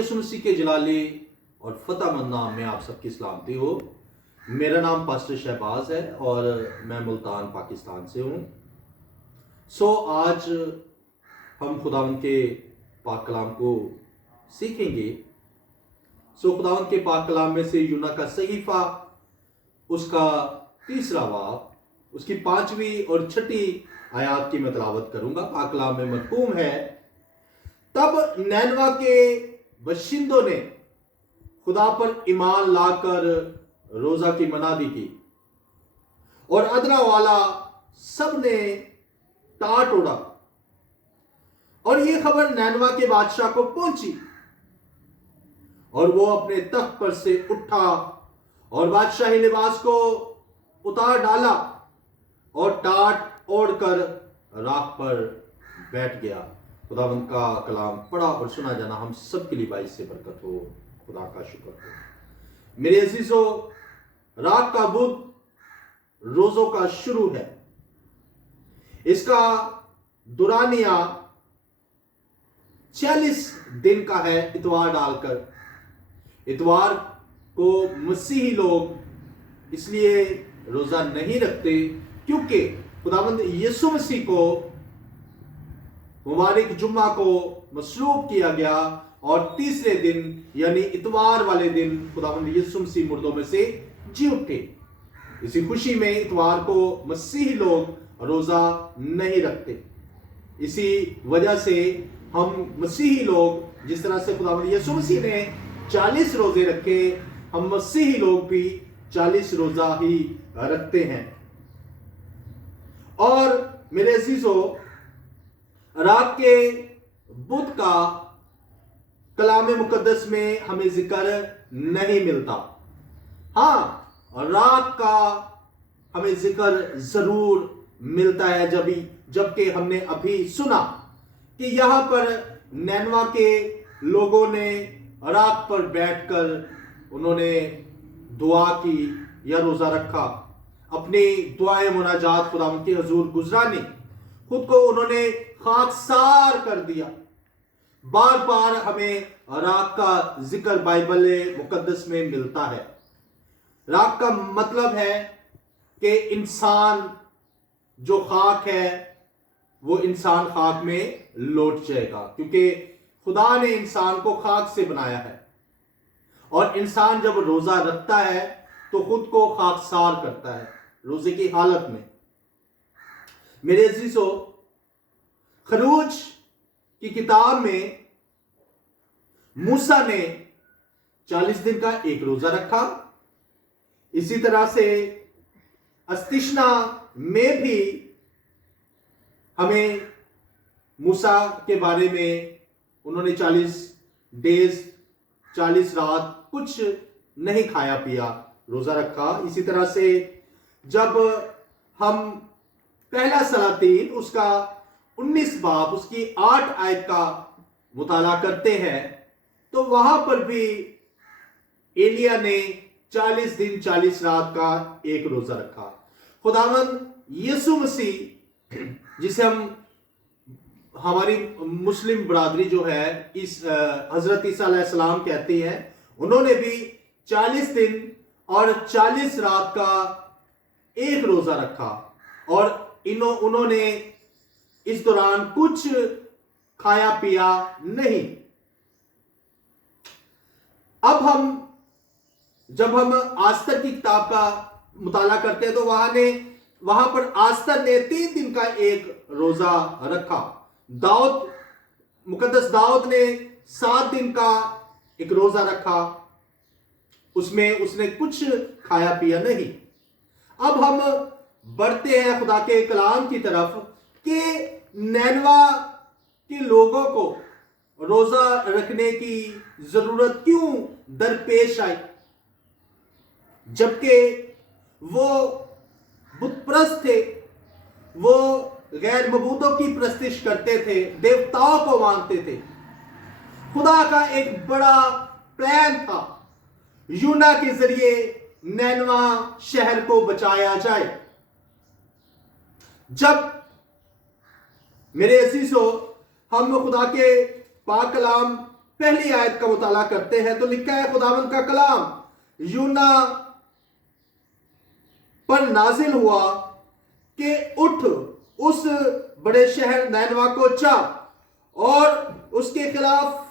यीशु मसीह के जलाली और फतेहमंद नाम में आप सबकी सलामती हो। मेरा नाम पास्टर शहबाज है और मैं मुल्तान पाकिस्तान से हूँ। आज हम खुदावंद के पाक कलाम को सीखेंगे। खुदावंद के पाक कलाम में से यूना का सहीफा उसका 3रा बाब उसकी 5वीं और 6ठी आयत की मैं तिलावत करूंगा। पाक कलाम में मरकूम है, तब नैनवा के बशिंदों ने खुदा पर ईमान लाकर रोजा की मनादी की और अदरा वाला सब ने टाट उड़ा। और ये खबर नैनवा के बादशाह को पहुंची और वो अपने तख्त पर से उठा और बादशाही लिबास को उतार डाला और टाट ओढ़कर राख पर बैठ गया। खुदावंद का कलाम पढ़ा और सुना जाना हम सबके लिए बाइस से बरकत हो। खुदा का शुक्र हो। मेरे अजीजों, रात का बुध रोजों का शुरू है। इसका दुरानिया 40 दिन का है, इतवार डालकर। इतवार को मसीही लोग इसलिए रोजा नहीं रखते क्योंकि खुदावंद यीशु मसीह को मुबारक जुम्मा को मसलूब किया गया और तीसरे दिन यानी इतवार वाले दिन खुदावंद यीशु मसीह मुर्दों में से जी उठे। इसी खुशी में इतवार को मसीही लोग रोजा नहीं रखते। इसी वजह से हम मसीही लोग, जिस तरह से खुदावंद यीशु मसीह ने 40 रोजे रखे, हम मसीही लोग भी 40 रोजा ही रखते हैं। और मेरे अजीजों, रात के बुध का कलाम मुकद्दस में हमें जिक्र नहीं मिलता। हाँ, रात का हमें जिक्र जरूर मिलता है जबकि हमने अभी सुना कि यहां पर नैनवा के लोगों ने रात पर बैठकर उन्होंने दुआ की या रोजा रखा, अपनी दुआएं मुनाजात खुदावंद के हुजूर गुजरानी, खुद को उन्होंने खाकसार कर दिया। बार बार हमें रात का जिक्र बाइबल मुकद्दस में मिलता है। रात का मतलब है कि इंसान जो खाक है वो इंसान खाक में लौट जाएगा, क्योंकि खुदा ने इंसान को खाक से बनाया है। और इंसान जब रोजा रखता है तो खुद को खाकसार करता है रोजे की हालत में। मेरे अजीजों, खरूज की किताब में मूसा ने 40 दिन का एक रोजा रखा। इसी तरह से अस्तिशना में भी हमें मूसा के बारे में उन्होंने 40 डेज 40 रात कुछ नहीं खाया पिया, रोजा रखा। इसी तरह से जब हम पहला सलातीन उसका 19 बाब उसकी 8 आयत का मुताला करते हैं तो वहां पर भी एलिया ने 40 दिन 40 रात का एक रोजा रखा। खुदावंद यीशु मसीह, जिसे हम हमारी मुस्लिम बरादरी जो है इस हजरत ईसा अलैहिस्सलाम कहती है, उन्होंने भी 40 दिन और 40 रात का एक रोजा रखा और उन्होंने इस दौरान कुछ खाया पिया नहीं। अब जब हम आस्तर की किताब का मुताला करते हैं तो वहां पर आस्तर ने 3 दिन का एक रोजा रखा। मुकद्दस दाऊद ने 7 दिन का एक रोजा रखा, उसमें उसने कुछ खाया पिया नहीं। अब हम बढ़ते हैं खुदा के कलाम की तरफ कि नैनवा के लोगों को रोजा रखने की जरूरत क्यों दरपेश आई, जबकि वो बुतप्रस्त थे, वो गैर मबूदों की प्रस्तिश करते थे, देवताओं को मानते थे। खुदा का एक बड़ा प्लान था यूना के जरिए नैनवा शहर को बचाया जाए। जब मेरे अजीजों हम खुदा के पाक कलाम पहली आयत का मुताला करते हैं तो लिखा है, खुदावंद का कलाम यूना पर नाजिल हुआ कि उठ, उस बड़े शहर नैनवा को जा और उसके खिलाफ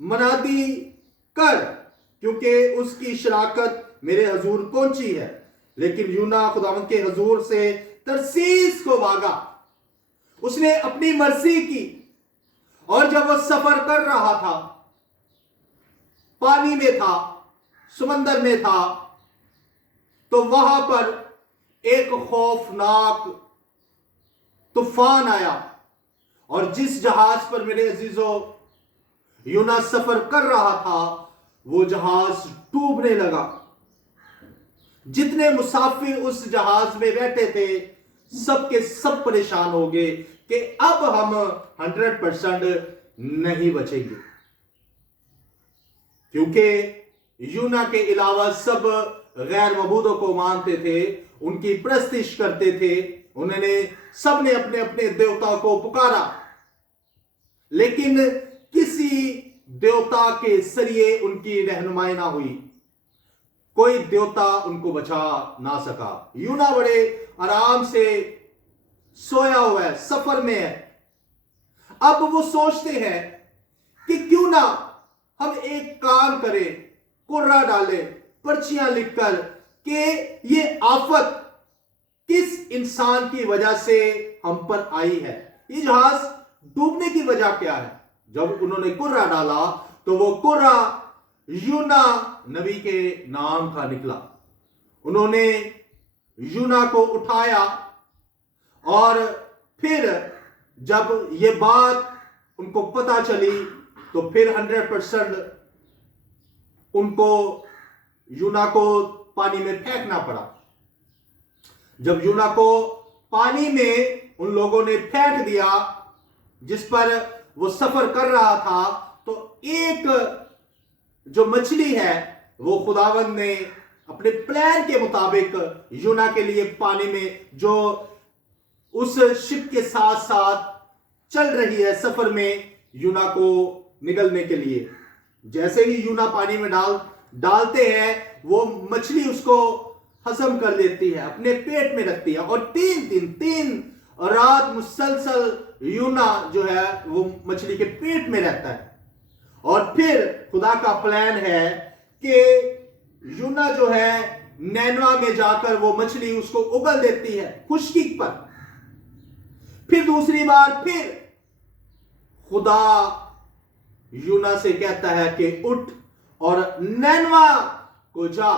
मनादी कर, क्योंकि उसकी शराकत मेरे हजूर पहुंची है। लेकिन यूना खुदावंद के हजूर से तरसीस को भागा, उसने अपनी मर्जी की, और जब वह सफर कर रहा था, पानी में था, समंदर में था, तो वहां पर एक खौफनाक तूफान आया, और जिस जहाज पर मेरे अजीजों यूना सफर कर रहा था वो जहाज डूबने लगा। जितने मुसाफिर उस जहाज में बैठे थे सब के सब परेशान हो गए कि अब हम 100% नहीं बचेंगे, क्योंकि यूना के अलावा सब गैर मबूदों को मानते थे, उनकी प्रस्तिश करते थे, उन्होंने सबने अपने अपने देवता को पुकारा, लेकिन किसी देवता के जरिए उनकी रहनुमाई ना हुई, कोई देवता उनको बचा ना सका। यूना बड़े आराम से सोया हुआ है, सफर में है। अब वो सोचते हैं कि क्यों ना हम एक काम करें, कुर्रा डालें, पर्चियां लिखकर कि ये आफत किस इंसान की वजह से हम पर आई है, ये जहाज डूबने की वजह क्या है। जब उन्होंने कुर्रा डाला तो वो कुर्रा यूना नबी के नाम का निकला। उन्होंने यूना को उठाया, और फिर जब ये बात उनको पता चली तो फिर 100% उनको यूना को पानी में फेंकना पड़ा। जब यूना को पानी में उन लोगों ने फेंक दिया जिस पर वो सफर कर रहा था, तो एक जो मछली है वो खुदावंद ने अपने प्लान के मुताबिक यूना के लिए पानी में, जो उस शिप के साथ साथ चल रही है सफर में, यूना को निगलने के लिए, जैसे ही यूना पानी में डालते हैं वो मछली उसको हजम कर लेती है, अपने पेट में रखती है, और 3 दिन 3 रात मुसलसल यूना जो है वो मछली के पेट में रहता है। और फिर खुदा का प्लान है कि यूना जो है नैनवा में जाकर वो मछली उसको उगल देती है खुश्की पर। फिर दूसरी बार फिर खुदा यूना से कहता है कि उठ और नैनवा को जा,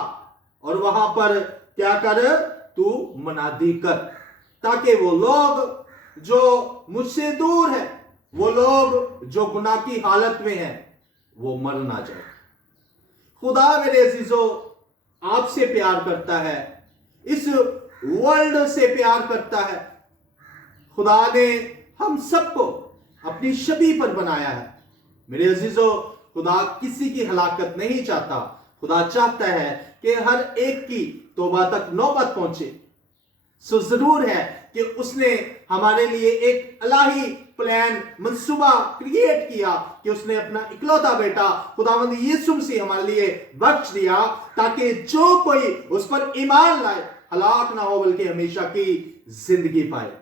और वहां पर क्या कर, तू मनादी कर, ताकि वो लोग जो मुझसे दूर है, वो लोग जो गुनाह की हालत में हैं, वो मर ना जाए। खुदा मेरे अजीजों आपसे प्यार करता है, इस वर्ल्ड से प्यार करता है। खुदा ने हम सबको अपनी शबीह पर बनाया है। मेरे अजीजों खुदा किसी की हलाकत नहीं चाहता, खुदा चाहता है कि हर एक की तौबा तक नौबत पहुंचे। सो जरूर है कि उसने हमारे लिए एक इलाही प्लान, मंसूबा क्रिएट किया कि उसने अपना इकलौता बेटा खुदावंद यीशु मसीह हमारे लिए बख्श दिया, ताकि जो कोई उस पर ईमान लाए हलाक ना हो बल्कि हमेशा की जिंदगी पाए।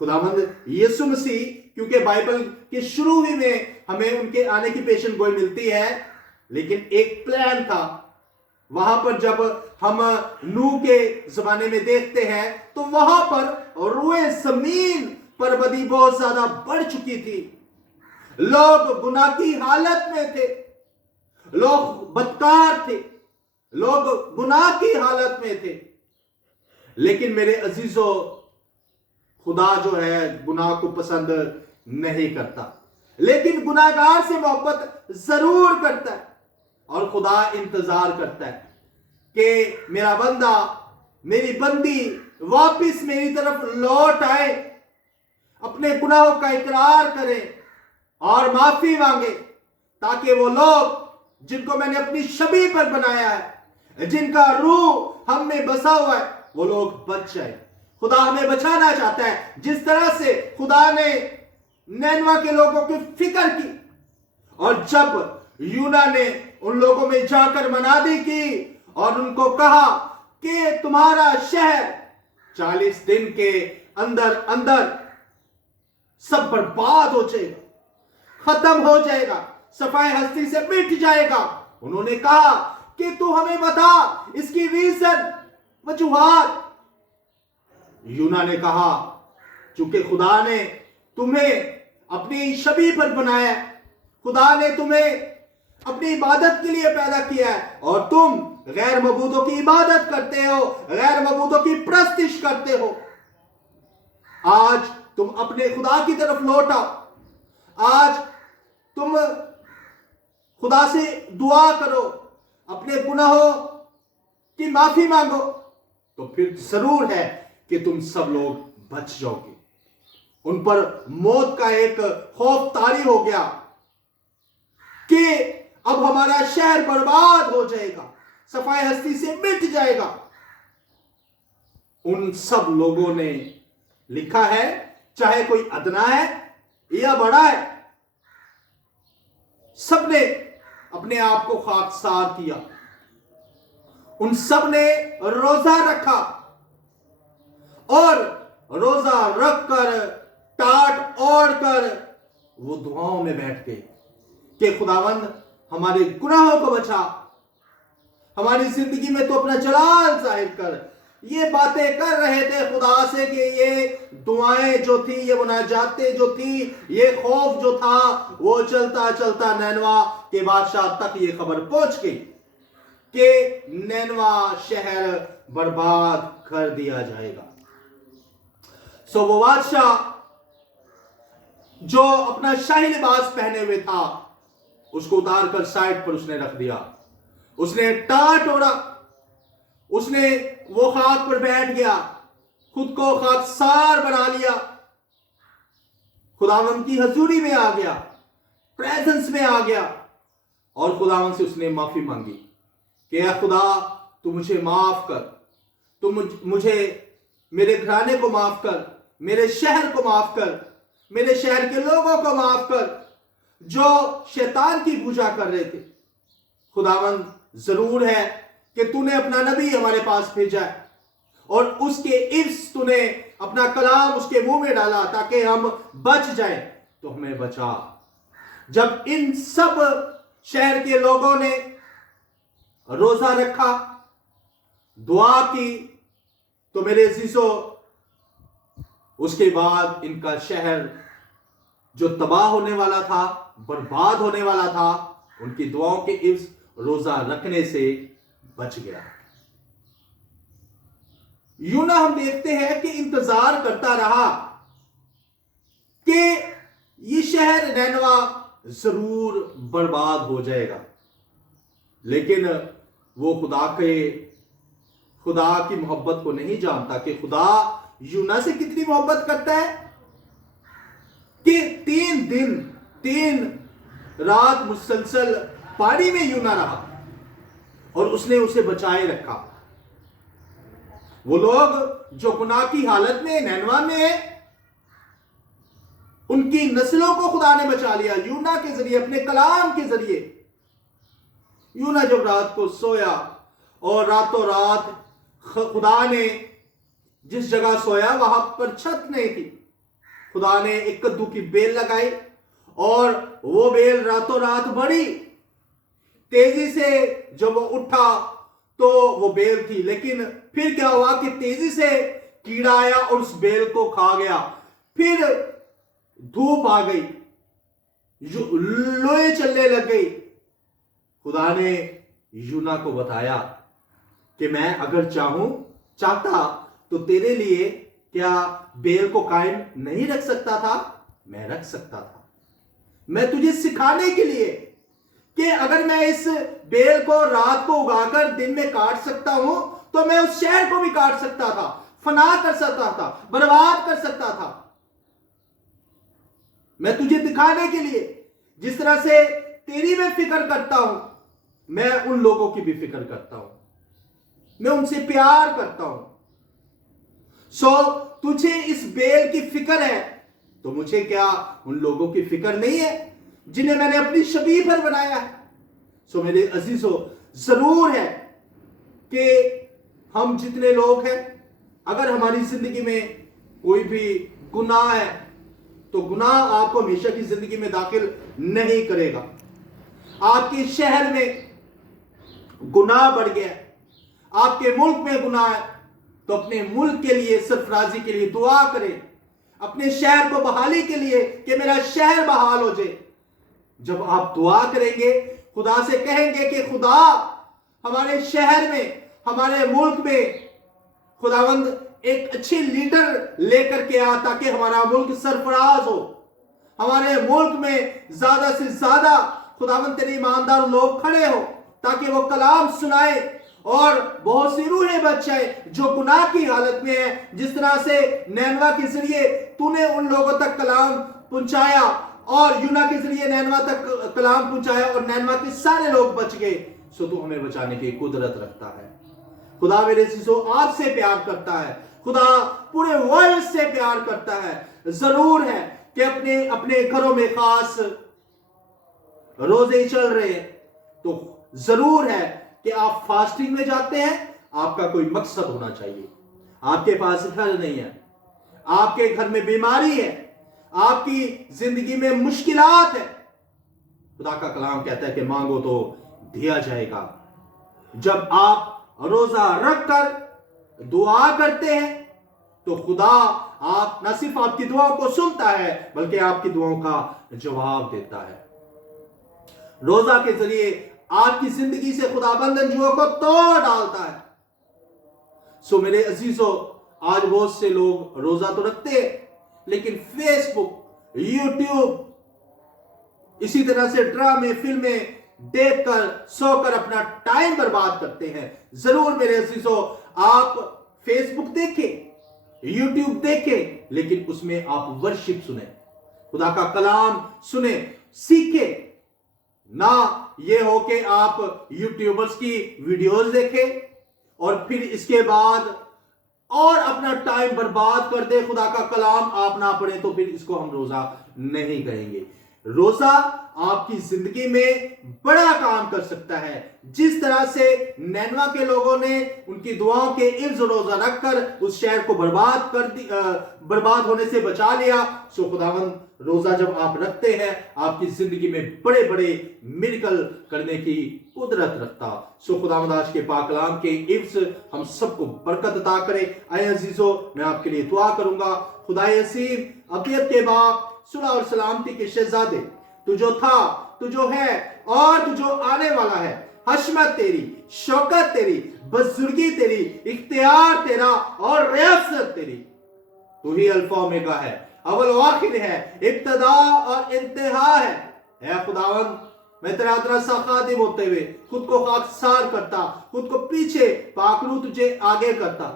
खुदावंद यीशु मसीह, क्योंकि बाइबल के शुरू ही में हमें उनके आने की पेशन गोई मिलती है, लेकिन एक प्लान था। वहां पर जब हम नूह के जमाने में देखते हैं तो वहां पर रोए जमीन पर बदी बहुत ज्यादा बढ़ चुकी थी, लोग गुनाह की हालत में थे, लोग बदकार थे, लोग गुनाह की हालत में थे। लेकिन मेरे अजीजों खुदा जो है गुनाह को पसंद नहीं करता, लेकिन गुनाहगार से मोहब्बत जरूर करता है। और खुदा इंतजार करता है कि मेरा बंदा, मेरी बंदी वापस मेरी तरफ लौट आए, अपने गुनाहों का इकरार करें और माफी मांगे, ताकि वो लोग जिनको मैंने अपनी शबीह पर बनाया है, जिनका रूह हम में बसा हुआ है, वो लोग बच जाए। खुदा हमें बचाना चाहता है। जिस तरह से खुदा ने नैनवा के लोगों की फिक्र की और जब यूना ने उन लोगों में जाकर मनादी की और उनको कहा कि तुम्हारा शहर 40 दिन के अंदर अंदर सब बर्बाद हो जाएगा, खत्म हो जाएगा, सफाई हस्ती से मिट जाएगा, उन्होंने कहा कि तू हमें बता इसकी रीजन, वजूहात। यूना ने कहा चूंकि खुदा ने तुम्हें अपनी छवि पर बनाया, खुदा ने तुम्हें अपनी इबादत के लिए पैदा किया है और तुम गैर मबूदों की इबादत करते हो, गैर मबूदों की प्रस्तिश करते हो। आज तुम अपने खुदा की तरफ लौट आओ, आज तुम खुदा से दुआ करो, अपने गुनाहों की माफी मांगो, तो फिर जरूर है कि तुम सब लोग बच जाओगे। उन पर मौत का एक खौफ तारी हो गया कि अब हमारा शहर बर्बाद हो जाएगा, सफाई हस्ती से मिट जाएगा। उन सब लोगों ने लिखा है, चाहे कोई अदना है या बड़ा है, सबने अपने आप को खाकसार किया। उन सब ने रोजा रखा और रोजा रखकर टाट ओढ़ कर वो दुआओं में बैठ गए कि खुदावंद हमारे गुनाहों को बचा, हमारी जिंदगी में तो अपना जलाल जाहिर कर। ये बातें कर रहे थे खुदा से कि ये दुआएं जो थी, ये मुनाजातें जो थी, ये खौफ जो था, वो चलता चलता नैनवा के बादशाह तक ये खबर पहुंच गई कि नैनवा शहर बर्बाद कर दिया जाएगा। सो वो बादशाह जो अपना शाही लिबास पहने हुए था उसको उतार कर साइड पर उसने रख दिया, उसने टाट ओढ़ा, उसने वो खाक पर बैठ गया, खुद को खाकसार बना लिया, खुदावंद की हजूरी में आ गया, प्रेजेंस में आ गया और खुदावंद से उसने माफी मांगी कि या खुदा तू मुझे माफ कर, तू मुझे मेरे घराने को माफ कर, मेरे शहर को माफ कर, मेरे शहर के लोगों को माफ कर जो शैतान की पूजा कर रहे थे। खुदावंद जरूर है कि तूने अपना नबी हमारे पास भेजा है और उसके इर्स तूने अपना कलाम उसके मुंह में डाला ताकि हम बच जाएं, तो हमें बचा। जब इन सब शहर के लोगों ने रोजा रखा, दुआ की, तो मेरे अजीजों उसके बाद इनका शहर जो तबाह होने वाला था, बर्बाद होने वाला था, उनकी दुआओं के इर्स रोजा रखने से बच गया। यूना हम देखते हैं कि इंतजार करता रहा कि ये शहर नैनवा जरूर बर्बाद हो जाएगा, लेकिन वो खुदा की मोहब्बत को नहीं जानता कि खुदा यूना से कितनी मोहब्बत करता है कि 3 दिन 3 रात मुसलसल पानी में यूना रहा और उसने उसे बचाए रखा। वो लोग जो गुनाह की हालत में नैनवा में है, उनकी नस्लों को खुदा ने बचा लिया यूना के जरिए, अपने कलाम के जरिए। यूना जब रात को सोया और रातों रात खुदा ने जिस जगह सोया वहां पर छत नहीं थी, खुदा ने एक कद्दू की बेल लगाई और वो बेल रातों रात बढ़ी। तेजी से जब वो उठा तो वो बेल थी, लेकिन फिर क्या हुआ कि तेजी से कीड़ा आया और उस बेल को खा गया। फिर धूप आ गई, लोए चलने लग गई। खुदा ने यूना को बताया कि मैं अगर चाहता तो तेरे लिए क्या बेल को कायम नहीं रख सकता था? मैं रख सकता था। मैं तुझे सिखाने के लिए कि अगर मैं इस बेल को रात को उगाकर दिन में काट सकता हूं तो मैं उस शहर को भी काट सकता था, फना कर सकता था, बर्बाद कर सकता था। मैं तुझे दिखाने के लिए जिस तरह से तेरी मैं फिक्र करता हूं, मैं उन लोगों की भी फिक्र करता हूं, मैं उनसे प्यार करता हूं। तुझे इस बेल की फिक्र है तो मुझे क्या उन लोगों की फिक्र नहीं है? जिन्हें मैंने अपनी शबीह पर बनाया है। सो मेरे अजीजों, जरूर है कि हम जितने लोग हैं, अगर हमारी जिंदगी में कोई भी गुनाह है तो गुनाह आपको हमेशा की जिंदगी में दाखिल नहीं करेगा। आपके शहर में गुनाह बढ़ गया, आपके मुल्क में गुनाह है, तो अपने मुल्क के लिए, सरफराजी के लिए दुआ करें, अपने शहर को बहाली के लिए कि मेरा शहर बहाल हो जाए। जब आप दुआ करेंगे, खुदा से कहेंगे कि खुदा हमारे शहर में, हमारे मुल्क में खुदावंद एक अच्छी लीडर लेकर के आ, ताकि हमारा मुल्क सरफराज हो, हमारे मुल्क में ज्यादा से ज्यादा खुदावंद तेरे ईमानदार लोग खड़े हो, ताकि वो कलाम सुनाए और बहुत सी रूहें बच जाए जो गुनाह की हालत में है। जिस तरह से नैनवा के जरिए तूने उन लोगों तक कलाम पहुंचाया और यूना के जरिए नैनवा तक कलाम पहुंचाया और नैनवा के सारे लोग बच गए, सो तू हमें बचाने की कुदरत रखता है। खुदा मेरे चीजों आपसे प्यार करता है, खुदा पूरे वर्ल्ड से प्यार करता है। जरूर है कि अपने अपने घरों में खास रोजे चल रहे हैं, तो जरूर है कि आप फास्टिंग में जाते हैं, आपका कोई मकसद होना चाहिए। आपके पास घर नहीं है, आपके घर में बीमारी है, आपकी जिंदगी में मुश्किलात है, खुदा का कलाम कहता है कि मांगो तो दिया जाएगा। जब आप रोजा रखकर दुआ करते हैं तो खुदा आप न सिर्फ आपकी दुआओं को सुनता है बल्कि आपकी दुआओं का जवाब देता है। रोजा के जरिए आपकी जिंदगी से खुदाबंद जुओं को तोड़ डालता है। सो मेरे अजीजों, आज बहुत से लोग रोजा तो रखते हैं लेकिन फेसबुक, यूट्यूब, इसी तरह से ड्रामे, फिल्में देखकर, सोकर अपना टाइम बर्बाद करते हैं। जरूर मेरे अजीजों, आप फेसबुक देखें, यूट्यूब देखें, लेकिन उसमें आप वर्शिप सुने, खुदा का कलाम सुने, सीखे। ना ये हो कि आप यूट्यूबर्स की वीडियोस देखें और फिर इसके बाद और अपना टाइम बर्बाद कर दे, खुदा का कलाम आप ना पढ़े, तो फिर इसको हम रोजा नहीं कहेंगे। रोजा आपकी जिंदगी में बड़ा काम कर सकता है। जिस तरह से नैनवा के लोगों ने उनकी दुआओं के इर्द रोजा रखकर उस शहर को बर्बाद होने से बचा लिया, सो खुदावंद रोजा जब आप रखते हैं आपकी जिंदगी में बड़े बड़े मिरेकल करने की कुदरत रखता। सो खुदावंद आज के पाक कलाम के इर्द हम सबको बरकत अता करे। आए अजीजों, मैं आपके लिए दुआ करूंगा। खुदाए असीम, अबियत के बाप, सुलह और सलामती के शहजादे, तू जो था, तू जो है और तू जो आने वाला है, हशमत तेरी, शौकत तेरी, बुजुर्गी तेरी, इख्तियार तेरा और रियासत तेरी। तू ही अल्फा ओमेगा है, अव्वल व आखिर है, इब्तिदा और इंतहा है। ऐ खुदावंद, मैं तेरा तरह सा खादिम होते हुए खुद को खाकसार करता, खुद को पीछे पाकरू तुझे आगे करता।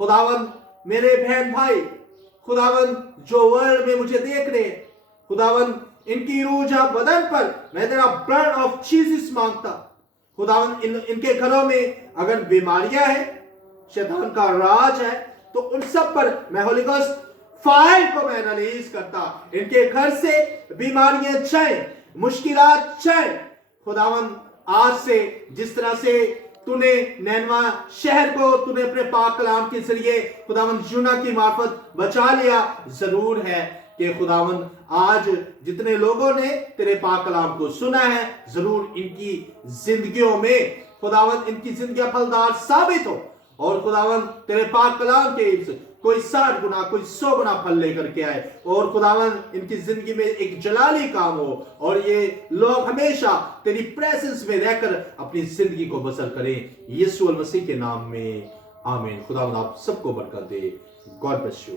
खुदावंद, मेरे बहन भाई, खुदावंद जो वर्ल्ड में मुझे देख रहे हैं, खुदावंद इनकी रूजा बदन पर मैं तेरा ब्लड ऑफ जीसस मांगता। खुदावंद इनके घरों में अगर बीमारियां हैं, शैतान का राज है, तो उन सब पर मैं होली गोस्ट फायर को मैं रिलीज करता। इनके घर से बीमारियां जाए, मुश्किलात जाए। खुदावंद आज से जिस तरह से तूने नैनवा शहर को तूने अपने पाक कलाम के जरिए खुदावंद यूना की मार्फत बचा लिया, जरूर है कि खुदावंद आज जितने लोगों ने तेरे पाक कलाम को सुना है, जरूर इनकी जिंदगियों में खुदावंद इनकी जिंदगी फलदार साबित हो और खुदावंद तेरे पाक कलाम के इर्द कोई 60 गुना, कोई 100 गुना फल लेकर के आए और खुदावंद इनकी जिंदगी में एक जलाली काम हो और ये लोग हमेशा तेरी प्रेजेंस में रहकर अपनी जिंदगी को बसर करें। यीशु मसीह के नाम में आमीन। खुदावंद आप सबको बरकत दे। God bless you.